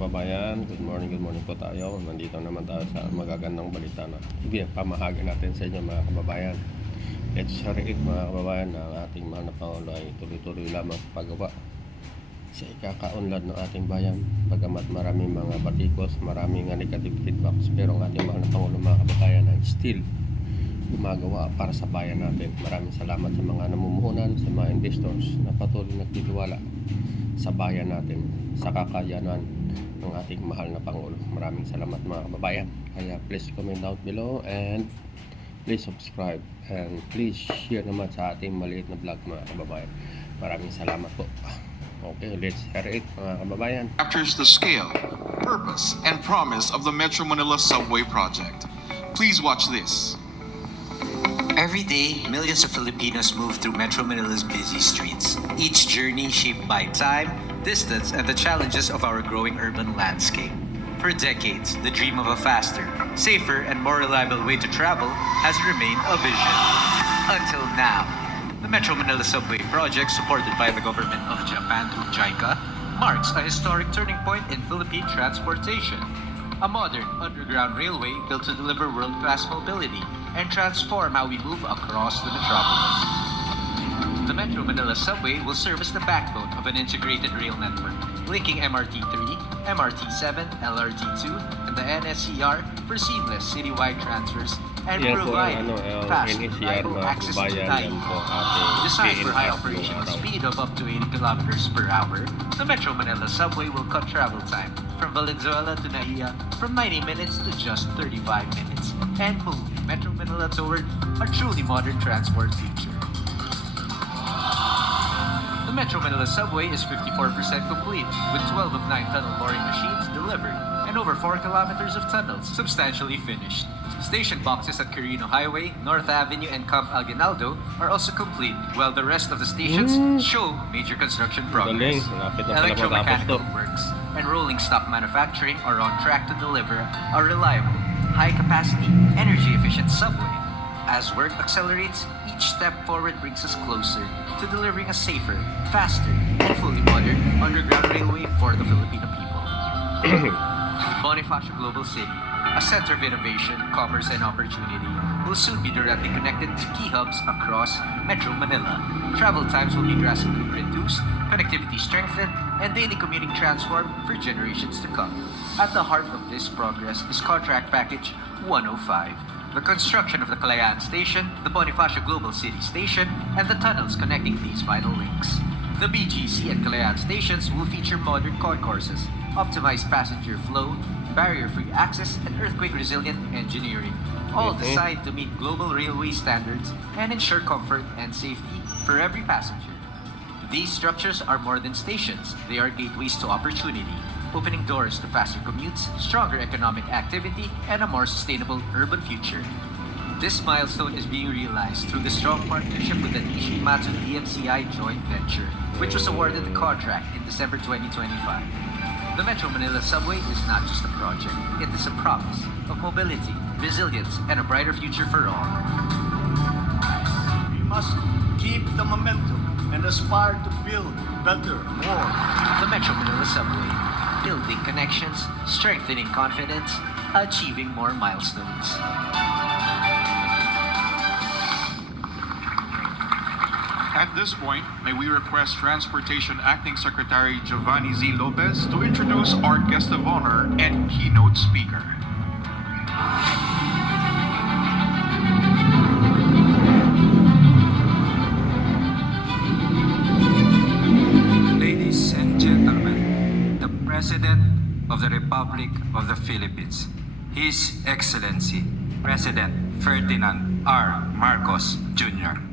kababayan, good morning po tayo. Nandito naman tayo sa magagandang balita na pamahagi natin sa inyo mga kababayan. Let's share it mga kababayan na ang ating mahal na Pangulo ay tuloy-tuloy lamang paggawa sa ikakaunlad ng ating bayan. Bagamat maraming mga batikos, maraming negative feedbacks, pero ang ating mahal na Pangulo mga kababayan ay still gumagawa para sa bayan natin. Maraming salamat sa mga namumuhunan, sa mga investors na patuloy nagtitiwala sa bayan natin, sa kakayanan ng ating mahal na Pangulo. Maraming salamat mga kababayan. Kaya please comment down below and please subscribe and please share naman sa ating maliit na vlog mga kababayan. Maraming salamat po. Okay, let's hear it mga kababayan. Captures the scale, purpose, and promise of the Metro Manila Subway Project. Please watch this. Every day, millions of Filipinos move through Metro Manila's busy streets, each journey shaped by time, distance, and the challenges of our growing urban landscape. For decades, the dream of a faster, safer, and more reliable way to travel has remained a vision. Until now, the Metro Manila Subway Project, supported by the government of Japan through JICA, marks a historic turning point in Philippine transportation. A modern underground railway built to deliver world-class mobility and transform how we move across the metropolis. The Metro Manila Subway will serve as the backbone of an integrated rail network, linking MRT-3, MRT-7, LRT-2, and the NSCR for seamless citywide transfers and provide fast, reliable access to Taguig. Designed for high operational speed of up to 80 kilometers per hour, the Metro Manila Subway will cut travel time from Valenzuela to Nahia from 90 minutes to just 35 minutes and move Metro Manila toward a truly modern transport future. The Metro Manila Subway is 54% complete, with 12 of 9 tunnel boring machines delivered and over 4 kilometers of tunnels substantially finished. Station boxes at Quirino Highway, North Avenue, and Camp Aguinaldo are also complete, while the rest of the stations show major construction progress. Electromechanical works and rolling stock manufacturing are on track to deliver a reliable, high-capacity, energy-efficient subway. As work accelerates, each step forward brings us closer to delivering a safer, faster, and fully modern underground railway for the Filipino people. Bonifacio Global City, a center of innovation, commerce, and opportunity, will soon be directly connected to key hubs across Metro Manila. Travel times will be drastically reduced, connectivity strengthened, and daily commuting transformed for generations to come. At the heart of this progress is Contract Package 105. The construction of the KALAYAAN Station, the Bonifacio Global City Station, and the tunnels connecting these vital links. The BGC and KALAYAAN stations will feature modern concourses, optimized passenger flow, barrier-free access, and earthquake-resilient engineering, all designed to meet global railway standards and ensure comfort and safety for every passenger. These structures are more than stations, they are gateways to opportunity, opening doors to faster commutes, stronger economic activity, and a more sustainable urban future. This milestone is being realized through the strong partnership with the Nishi-Matsu DMCI joint venture, which was awarded the contract in December 2025. The Metro Manila Subway is not just a project, it is a promise of mobility, resilience, and a brighter future for all. We must keep the momentum and aspire to build better, more. The Metro Manila Subway, building connections, strengthening confidence, achieving more milestones. At this point, may we request Transportation Acting Secretary Giovanni Z. Lopez to introduce our guest of honor and keynote speaker. Ladies and gentlemen, the President of the Republic of the Philippines, His Excellency, President Ferdinand R. Marcos Jr.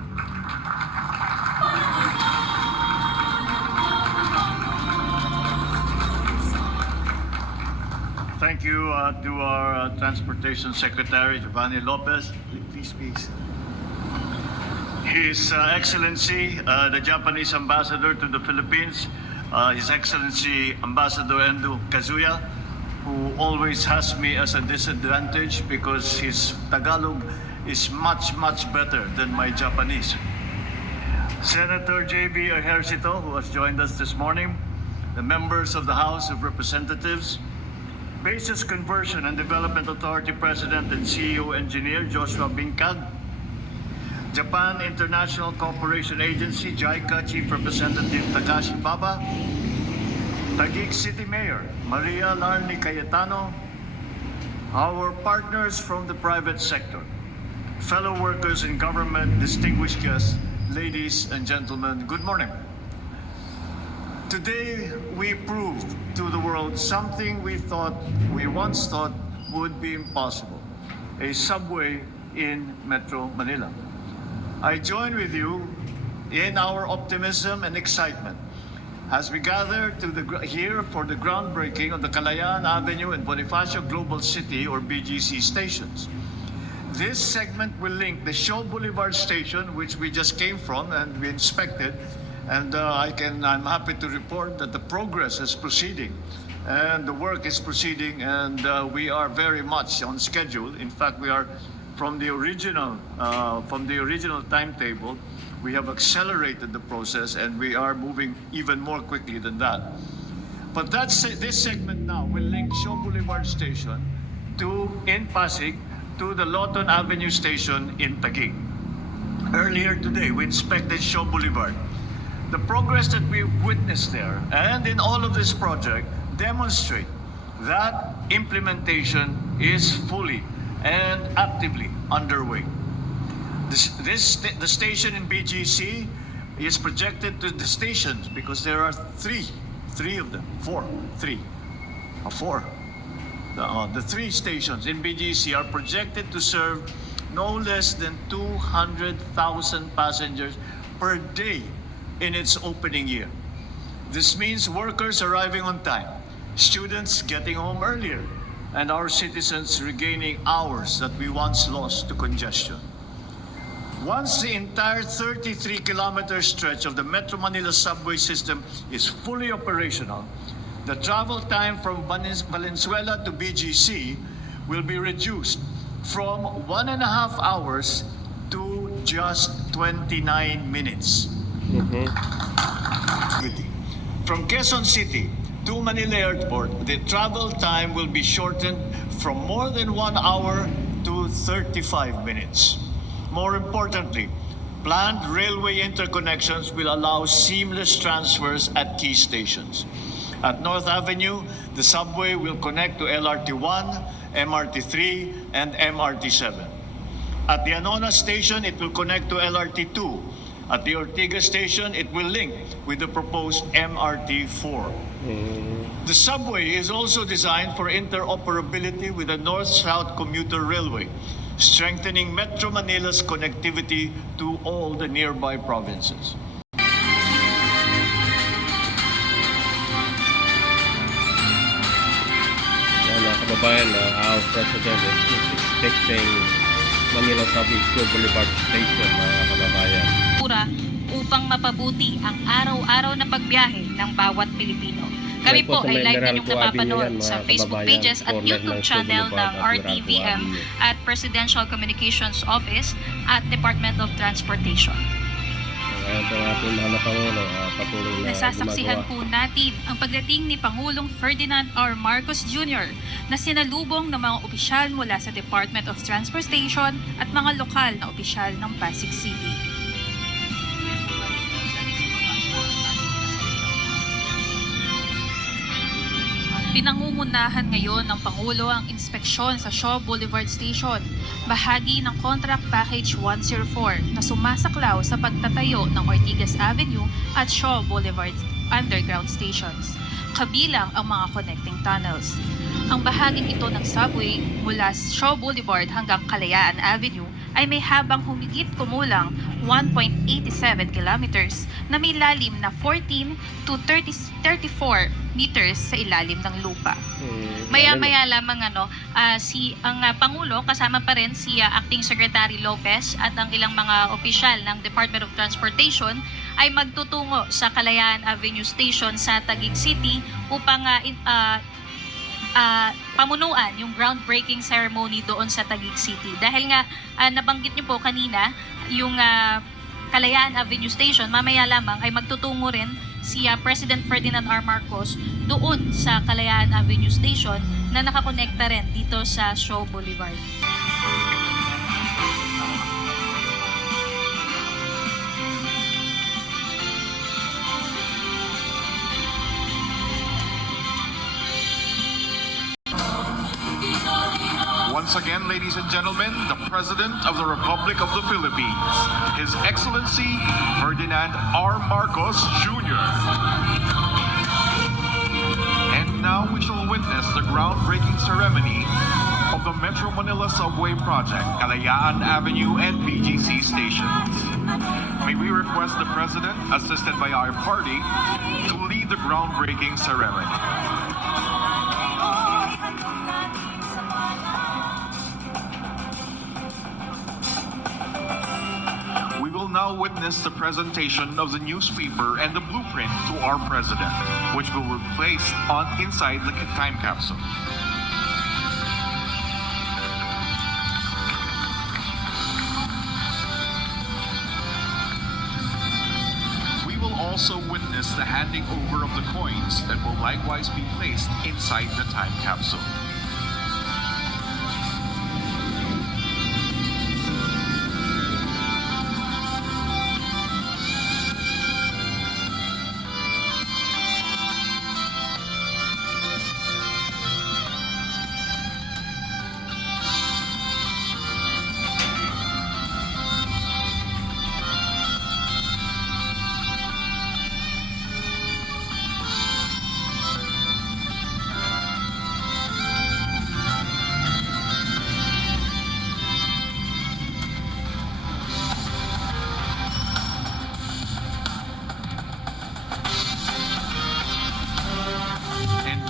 Thank you to our Transportation Secretary, Giovanni Lopez. Please, please. His Excellency, the Japanese Ambassador to the Philippines, His Excellency Ambassador Endo Kazuya, who always has me as a disadvantage because his Tagalog is much better than my Japanese. Senator J.B. Ejercito, who has joined us this morning, the members of the House of Representatives, Basis Conversion and Development Authority President and CEO Engineer Joshua Bincag, Japan International Cooperation Agency JICA Chief Representative Takashi Baba, Taguig City Mayor Maria Larni Cayetano, our partners from the private sector, fellow workers in government, distinguished guests, ladies and gentlemen, good morning. Today, we proved to the world something we once thought would be impossible: a subway in Metro Manila. I join with you in our optimism and excitement as we gather here for the groundbreaking of the Kalayaan Avenue and Bonifacio Global City or BGC stations. This segment will link the Shaw Boulevard station, which we just came from and we inspected, and I'm happy to report that the progress is proceeding and the work is proceeding, and we are very much on schedule. In fact, we are from the original timetable. We have accelerated the process and we are moving even more quickly than that. But this segment now will link Shaw Boulevard Station in Pasig to the Lawton Avenue Station in Taguig. Earlier today, we inspected Shaw Boulevard. The progress that we've witnessed there and in all of this project demonstrate that implementation is fully and actively underway. The station in BGC is projected to the stations, because there are three of them, four. The three stations in BGC are projected to serve no less than 200,000 passengers per day in its opening year. This means workers arriving on time, students getting home earlier, and our citizens regaining hours that we once lost to congestion. Once the entire 33-kilometer stretch of the Metro Manila subway system is fully operational, the travel time from Valenzuela to BGC will be reduced from 1.5 hours to just 29 minutes. From Quezon City to Manila Airport, the travel time will be shortened from more than 1 hour to 35 minutes. More importantly, planned railway interconnections will allow seamless transfers at key stations. At North Avenue, the subway will connect to LRT1, MRT3, and MRT7. At the Anona station, it will connect to LRT2. At the Ortigas station, it will link with the proposed MRT4. The subway is also designed for interoperability with the North-South Commuter Railway, strengthening Metro Manila's connectivity to all the nearby provinces. Mga kababayan, our president is expecting Manila Subway Shaw Boulevard Station, mga kababayan. Upang mapabuti ang araw-araw na pagbiyahe ng bawat Pilipino. Kami po ay live na niyong napapanood sa Facebook pages at YouTube channel ng RTVM at Presidential Communications Office at Department of Transportation. Ang ating mahal na Pangulo, patuloy na Nasasaksihan gumagawa. po natin ang pagdating ni Pangulong Ferdinand R. Marcos Jr. na sinalubong ng mga opisyal mula sa Department of Transportation at mga lokal na opisyal ng Pasig City. Pinangungunahan ngayon ng Pangulo ang inspeksyon sa Shaw Boulevard Station, bahagi ng Contract Package 104 na sumasaklaw sa pagtatayo ng Ortigas Avenue at Shaw Boulevard underground stations, kabilang ang mga connecting tunnels. Ang bahaging ito ng subway mula Shaw Boulevard hanggang Kalayaan Avenue ay may habang humigit kumulang 1.87 kilometers na may lalim na 14 to 34 meters sa ilalim ng lupa. Maya-maya lamang ang Pangulo kasama pa rin si Acting Secretary Lopez at ang ilang mga opisyal ng Department of Transportation ay magtutungo sa Kalayaan Avenue Station sa Taguig City upang pamunuan yung groundbreaking ceremony doon sa Taguig City. Dahil nga nabanggit niyo po kanina yung Kalayaan Avenue Station mamaya lamang ay magtutungo rin si President Ferdinand R. Marcos doon sa Kalayaan Avenue Station na nakakonekta rin dito sa Shaw Boulevard. Once again, ladies and gentlemen, the President of the Republic of the Philippines, His Excellency Ferdinand R. Marcos Jr. And now we shall witness the groundbreaking ceremony of the Metro Manila Subway Project, Kalayaan Avenue and BGC stations. May we request the President, assisted by our party, to lead the groundbreaking ceremony. We will now witness the presentation of the newspaper and the blueprint to our President, which will be placed on inside the time capsule. We will also witness the handing over of the coins that will likewise be placed inside the time capsule.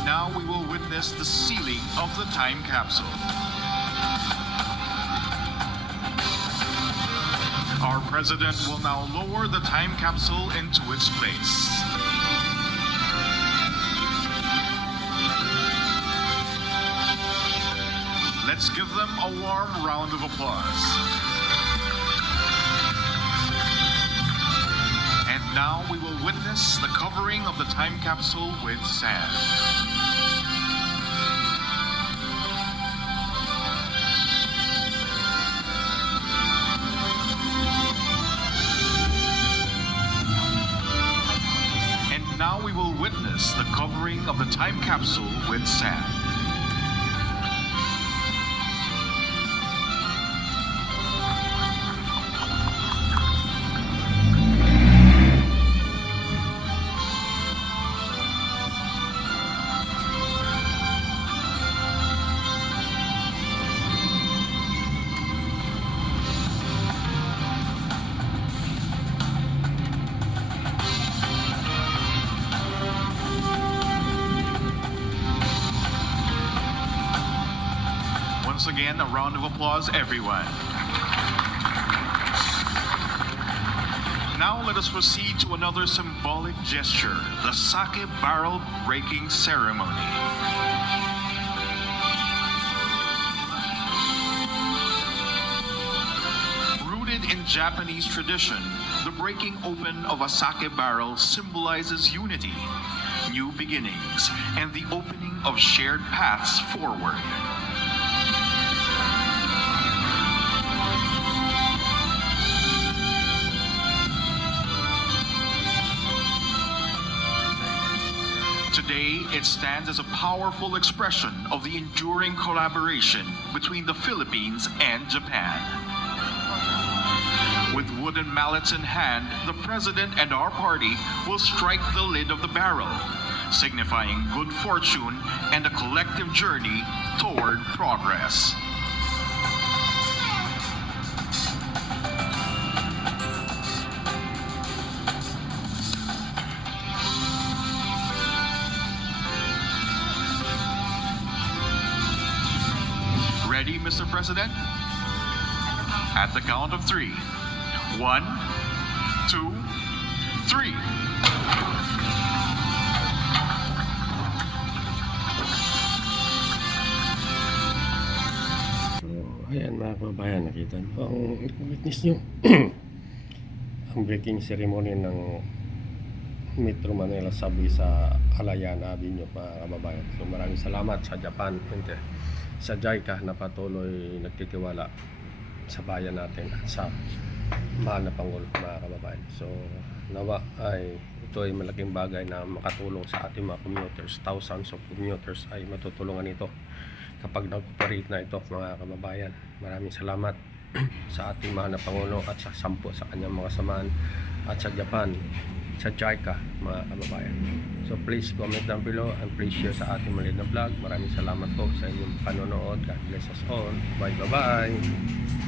Now we will witness the sealing of the time capsule. Our President will now lower the time capsule into its place. Let's give them a warm round of applause. And now we will witness the covering of the time capsule with sand. And now we will witness the covering of the time capsule with sand. Once again, a round of applause, everyone. Now let us proceed to another symbolic gesture, the sake barrel breaking ceremony. Rooted in Japanese tradition, the breaking open of a sake barrel symbolizes unity, new beginnings, and the opening of shared paths forward. Today, it stands as a powerful expression of the enduring collaboration between the Philippines and Japan. With wooden mallets in hand, the President and our party will strike the lid of the barrel, signifying good fortune and a collective journey toward progress. Ready, Mr. President? At the count of 3. 1, 2, 3. So, ayan mga kababayan, nakita nyo ang witness nyo ang breaking ceremony ng Metro Manila Subway sa Kalayaan Avenue, mga kababayan. So maraming salamat sa Japan and sa JICA na patuloy nagtitiwala sa bayan natin at sa mahal na Pangulo, mga kababayan. So nawa ay ito ay malaking bagay na makatulong sa ating mga commuters. Thousands of commuters ay matutulungan ito kapag nag-operate na ito, mga kababayan. Maraming salamat sa ating mahal na Pangulo at sa 10 sa kanyang mga samahan at sa Japan, sa JICA, mga kababayan. So please comment down below and please share sa ating maliit na vlog. Maraming salamat po sa inyong panonood. God bless us all. Bye bye.